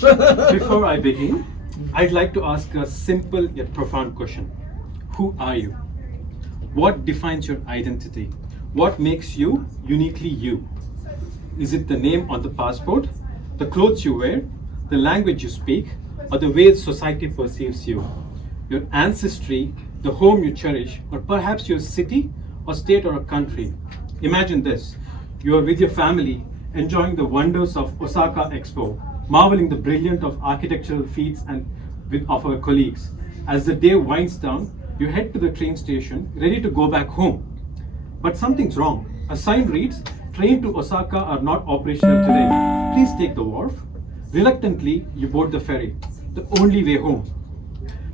challenge. Before I begin, I'd like to ask a simple yet profound question. Who are you? What defines your identity? What makes you uniquely you? Is it the name on the passport, the clothes you wear, the language you speak, or the way society perceives you? Your ancestry, the home you cherish, or perhaps your city or state or a country. Imagine this. You are with your family, enjoying the wonders of Osaka Expo, marveling the brilliant of architectural feats of our colleagues. As the day winds down, you head to the train station, ready to go back home. But something's wrong. A sign reads, "Train to Osaka are not operational today. Please take the wharf." Reluctantly, you board the ferry, the only way home.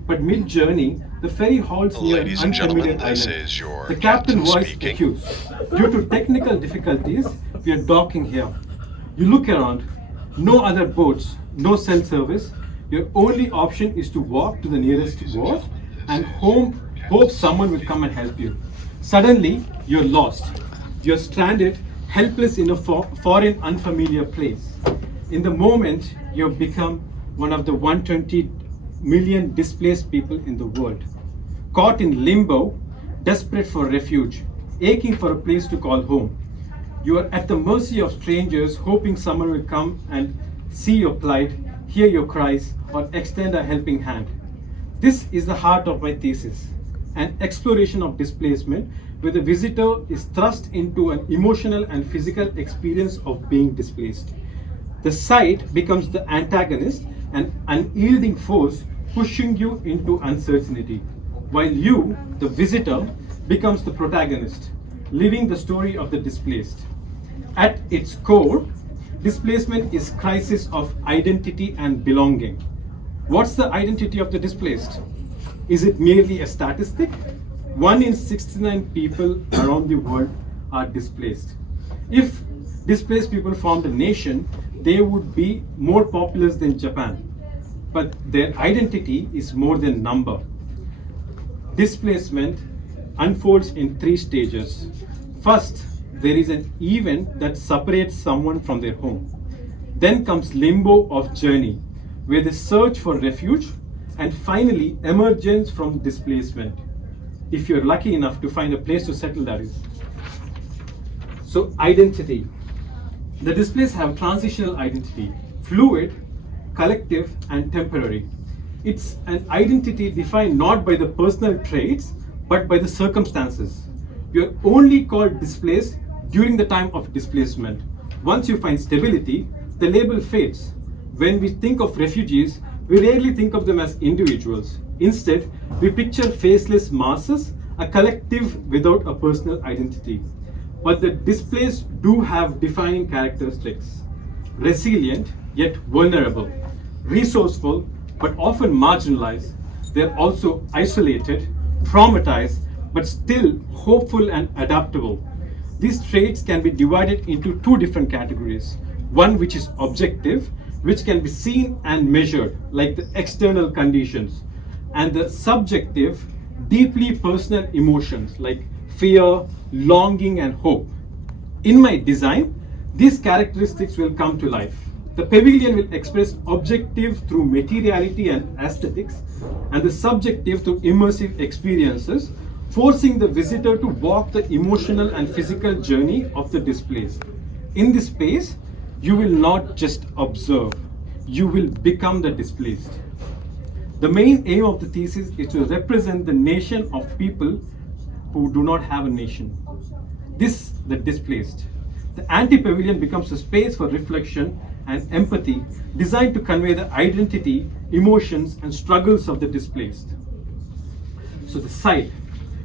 But mid-journey, the ferry halts near an Ladies and unfamiliar gentlemen, this island. is your The captain captain voice speaking. accused. Due to technical difficulties, we are docking here. You look around, no other boats, no cell service. Your only option is to walk to the nearest wharf and hope someone will come and help you. Suddenly, you're lost. You're stranded, helpless in a foreign, unfamiliar place. In the moment, you've become one of the 120 million displaced people in the world. Caught in limbo, desperate for refuge, aching for a place to call home. You are at the mercy of strangers, hoping someone will come and see your plight, hear your cries, or extend a helping hand. This is the heart of my thesis, an exploration of displacement where the visitor is thrust into an emotional and physical experience of being displaced. The site becomes the antagonist, an unyielding force pushing you into uncertainty, while you, the visitor, becomes the protagonist, living the story of the displaced. At its core, displacement is crisis of identity and belonging. What's the identity of the displaced? Is it merely a statistic? 1 in 69 people around the world are displaced. If displaced people formed a nation, they would be more populous than Japan. But their identity is more than number. Displacement unfolds in 3 stages. First, there is an event that separates someone from their home. Then comes limbo of journey, where they search for refuge, and finally emergence from displacement, if you're lucky enough to find a place to settle, that is. So identity. The displaced have transitional identity, fluid, collective, and temporary. It's an identity defined not by the personal traits, but by the circumstances. You're only called displaced during the time of displacement. Once you find stability, the label fades. When we think of refugees, we rarely think of them as individuals. Instead, we picture faceless masses, a collective without a personal identity. But the displaced do have defining characteristics. Resilient, yet vulnerable. Resourceful, but often marginalized. They're also isolated, traumatized, but still hopeful and adaptable. These traits can be divided into 2 different categories. One which is objective, which can be seen and measured, like the external conditions, and the subjective, deeply personal emotions like fear, longing, and hope. In my design, these characteristics will come to life. The pavilion will express objective through materiality and aesthetics, and the subjective through immersive experiences, forcing the visitor to walk the emotional and physical journey of the displaced. In this space, you will not just observe, you will become the displaced. The main aim of the thesis is to represent the nation of people who do not have a nation. This, the displaced. The anti-pavilion becomes a space for reflection and empathy designed to convey the identity, emotions, and struggles of the displaced. So the site.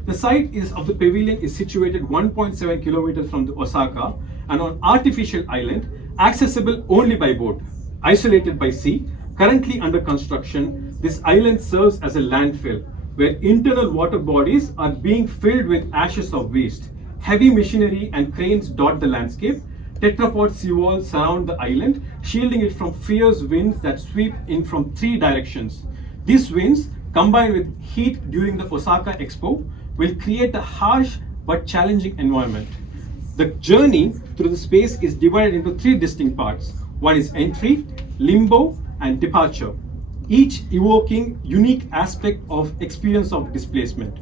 The site of the pavilion is situated 1.7 kilometers from the Osaka and on artificial island, accessible only by boat. Isolated by sea, currently under construction, this island serves as a landfill where internal water bodies are being filled with ashes of waste. Heavy machinery and cranes dot the landscape. Tetrapod seawalls surround the island, shielding it from fierce winds that sweep in from 3 directions. These winds, combined with heat during the Osaka Expo, will create a harsh but challenging environment. The journey through the space is divided into 3 distinct parts. One is entry, limbo, and departure, each evoking unique aspect of experience of displacement.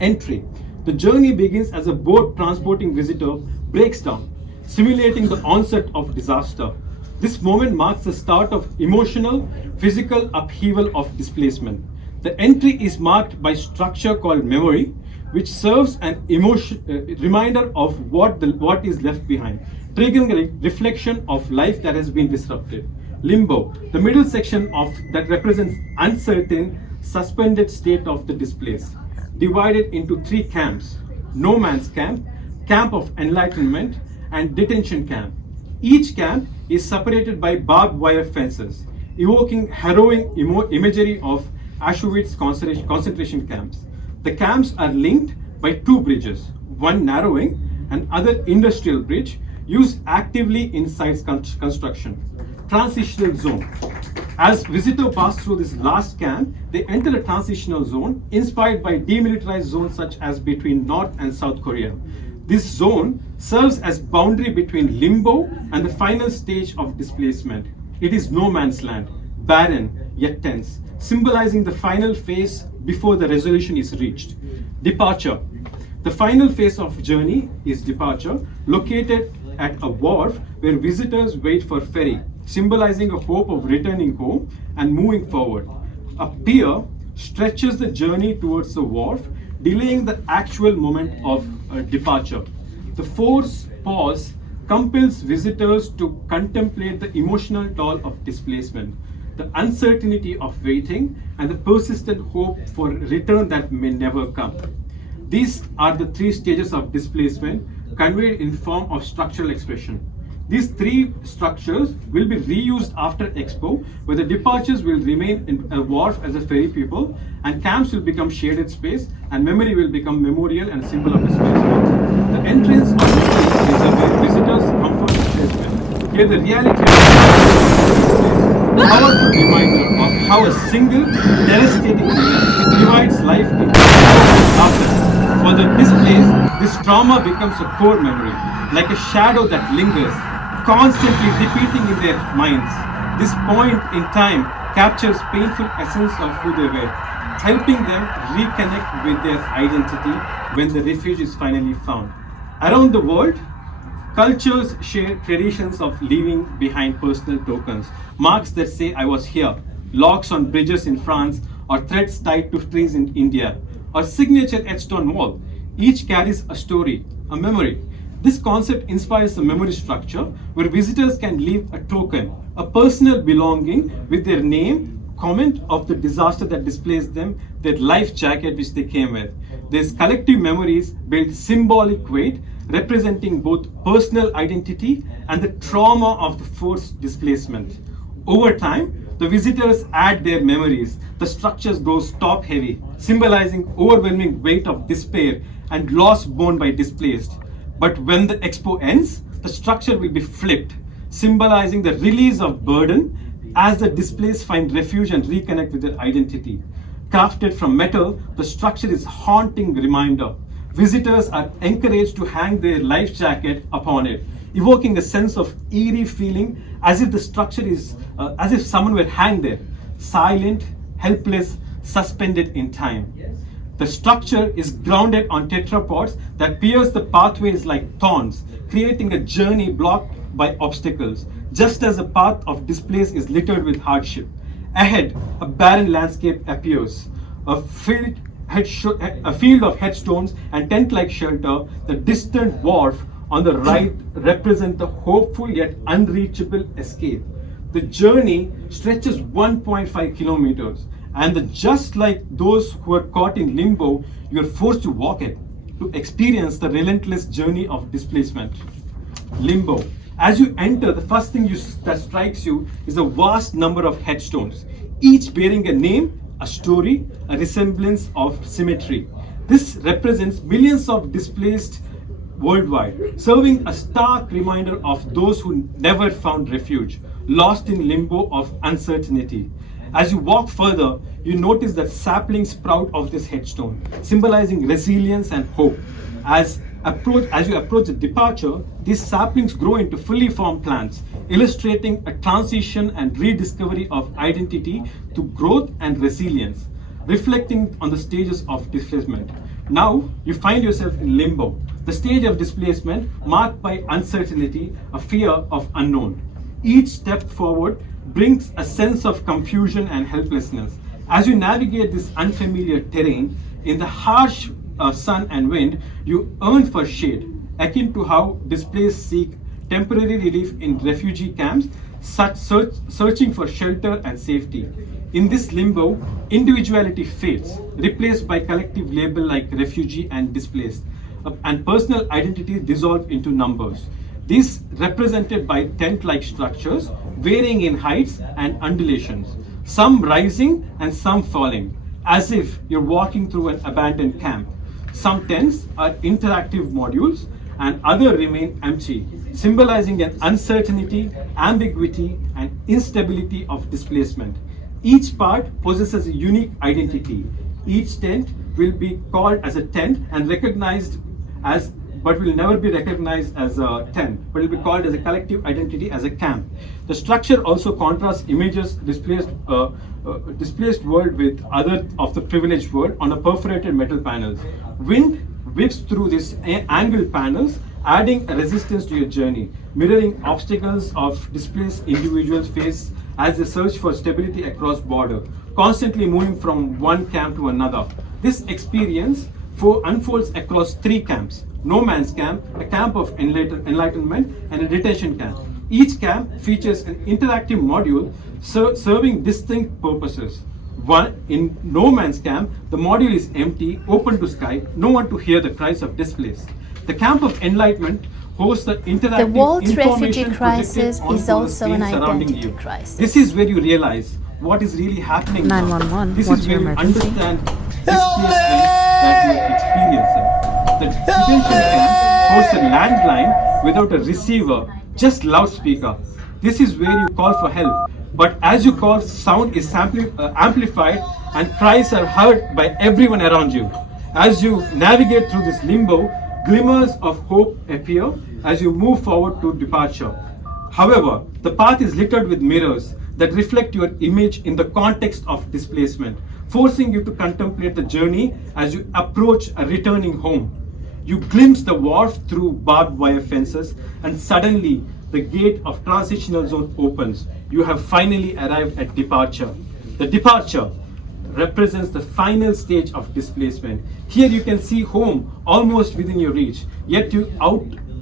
Entry. The journey begins as a boat transporting visitor breaks down, simulating the onset of disaster. This moment marks the start of emotional, physical upheaval of displacement. The entry is marked by structure called memory, which serves an reminder of what is left behind, triggering a reflection of life that has been disrupted. Limbo, the middle section of that represents uncertain, suspended state of the displaced, divided into three camps: no man's camp, camp of enlightenment, and detention camp. Each camp is separated by barbed wire fences, evoking harrowing imagery of Auschwitz concentration camps. The camps are linked by two bridges, one narrowing and other industrial bridge used actively in site construction. Transitional zone. As visitors pass through this last camp, they enter a transitional zone inspired by demilitarized zones such as between North and South Korea. This zone serves as boundary between limbo and the final stage of displacement. It is no man's land, barren yet tense, symbolizing the final phase before the resolution is reached. Departure. The final phase of journey is departure, located at a wharf where visitors wait for ferry, symbolizing a hope of returning home and moving forward. A pier stretches the journey towards the wharf, delaying the actual moment of departure. The forced pause compels visitors to contemplate the emotional toll of displacement, the uncertainty of waiting, and the persistent hope for return that may never come. These are the three stages of displacement conveyed in form of structural expression. These three structures will be reused after Expo, where the departures will remain in a wharf as a ferry people, and camps will become shaded space, and memory will become memorial and a symbol of displacement. The entrance of memory is where visitors comfort displacement. Here the reality of a powerful reminder of how a single devastating event divides life into after. For the displaced, this trauma becomes a core memory, like a shadow that lingers, constantly repeating in their minds. This point in time captures painful essence of who they were, helping them reconnect with their identity when the refuge is finally found. Around the world, cultures share traditions of leaving behind personal tokens, marks that say "I was here," locks on bridges in France, or threads tied to trees in India, or signature etched on wall. Each carries a story, a memory. This concept inspires the memory structure where visitors can leave a token, a personal belonging with their name, comment of the disaster that displaced them, their life jacket which they came with. These collective memories build symbolic weight, representing both personal identity and the trauma of the forced displacement. Over time, the visitors add their memories. The structures grows top heavy, symbolizing overwhelming weight of despair and loss borne by displaced. But when the expo ends, the structure will be flipped, symbolizing the release of burden as the displaced find refuge and reconnect with their identity. Crafted from metal, the structure is a haunting reminder. Visitors are encouraged to hang their life jacket upon it, evoking a sense of eerie feeling as if the structure is, as if someone were hanged there, silent, helpless, suspended in time. The structure is grounded on tetrapods that pierce the pathways like thorns, creating a journey blocked by obstacles, just as the path of displace is littered with hardship. Ahead, a barren landscape appears, a field of headstones and tent-like shelter. The distant wharf on the right represent the hopeful yet unreachable escape. The journey stretches 1.5 kilometers, and just like those who are caught in limbo, you are forced to walk it, to experience the relentless journey of displacement. Limbo. As you enter, the first thing that strikes you is a vast number of headstones, each bearing a name, a story, a resemblance of symmetry. This represents millions of displaced worldwide, serving a stark reminder of those who never found refuge, lost in limbo of uncertainty. As you walk further, you notice that saplings sprout of this headstone, symbolizing resilience and hope. As As you approach the departure, these saplings grow into fully formed plants, illustrating a transition and rediscovery of identity to growth and resilience, reflecting on the stages of displacement. Now you find yourself in limbo, the stage of displacement marked by uncertainty, a fear of unknown. Each step forward brings a sense of confusion and helplessness. As you navigate this unfamiliar terrain, in the harsh sun and wind, you yearn for shade, akin to how displaced seek temporary relief in refugee camps, searching for shelter and safety. In this limbo, individuality fades, replaced by collective label like refugee and displaced, and personal identity dissolve into numbers. These represented by tent-like structures, varying in heights and undulations, some rising and some falling, as if you're walking through an abandoned camp. Some tents are interactive modules and others remain empty, symbolizing an uncertainty, ambiguity, and instability of displacement. Each part possesses a unique identity. Each tent will be called as a tent and recognized as, but will never be recognized as a tent, but will be called as a collective identity as a camp. The structure also contrasts images displaced world with other of the privileged world on a perforated metal panels. Wind whips through these angled panels, adding a resistance to your journey, mirroring obstacles of displaced individuals face as they search for stability across border, constantly moving from one camp to another. This experience unfolds across three camps: no man's camp, a camp of enlightenment, and a detention camp. Each camp features an interactive module serving distinct purposes. One, in no man's camp, the module is empty, open to sky, no one to hear the cries of displaced. The camp of enlightenment hosts the interactive The world's information refugee crisis projected is onto the also screen an surrounding identity you. crisis. This is where you realize what is really happening now. 911, This what's is where your you emergency? understand displacement that you're experiencing. The detention camp hosts a landline without a receiver, just loudspeaker. This is where you call for help. But as you call, sound is amplified and cries are heard by everyone around you. As you navigate through this limbo, glimmers of hope appear as you move forward to departure. However, the path is littered with mirrors that reflect your image in the context of displacement, forcing you to contemplate the journey as you approach a returning home. You glimpse the wharf through barbed wire fences, and suddenly the gate of transitional zone opens. You have finally arrived at departure. The departure represents the final stage of displacement. Here you can see home almost within your reach, yet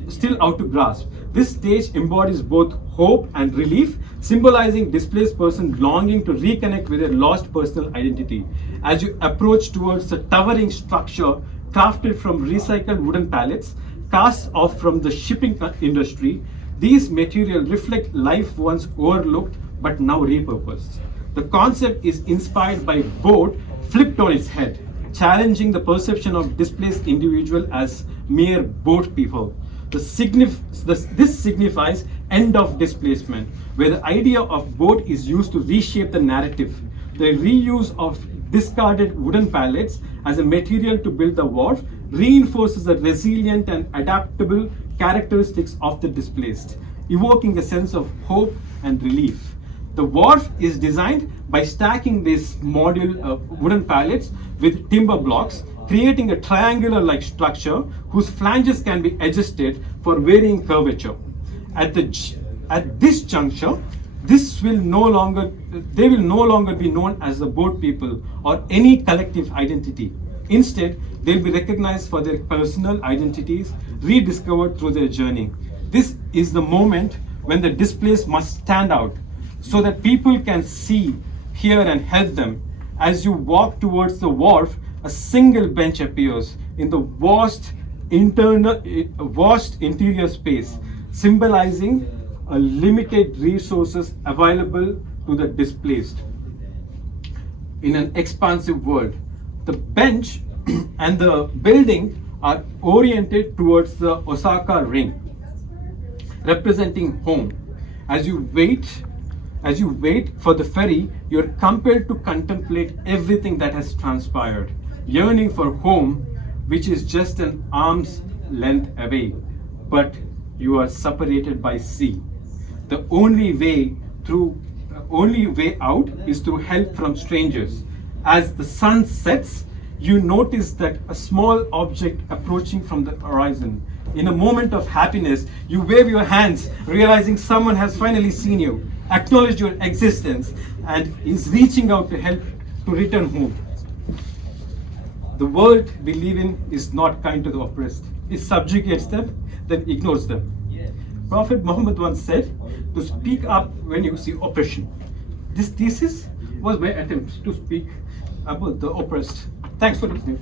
still out to grasp. This stage embodies both hope and relief, symbolizing displaced person longing to reconnect with their lost personal identity. As you approach towards a towering structure crafted from recycled wooden pallets, cast off from the shipping industry, these materials reflect life once overlooked but now repurposed. The concept is inspired by boat flipped on its head, challenging the perception of displaced individual as mere boat people. This signifies end of displacement, where the idea of boat is used to reshape the narrative. The reuse of discarded wooden pallets as a material to build the wharf reinforces the resilient and adaptable characteristics of the displaced, evoking a sense of hope and relief. The wharf is designed by stacking these wooden pallets with timber blocks, creating a triangular-like structure whose flanges can be adjusted for varying curvature. At this juncture, they will no longer be known as the boat people or any collective identity. Instead, they'll be recognized for their personal identities, rediscovered through their journey. This is the moment when the displaced must stand out, so that people can see, hear, and help them. As you walk towards the wharf, a single bench appears in the vast interior space, symbolizing a limited resources available to the displaced. In an expansive world, the bench and the building are oriented towards the Osaka ring, representing home. As you wait for the ferry, you're compelled to contemplate everything that has transpired, yearning for home, which is just an arm's length away, but you are separated by sea. The only way out is through help from strangers. As the sun sets, you notice that a small object approaching from the horizon. In a moment of happiness, you wave your hands, realizing someone has finally seen you, acknowledged your existence, and is reaching out to help to return home. The world we live in is not kind to the oppressed. It subjugates them, then ignores them. Prophet Muhammad once said to speak up when you see oppression. This thesis was my attempt to speak about the oppressed. Thanks for listening.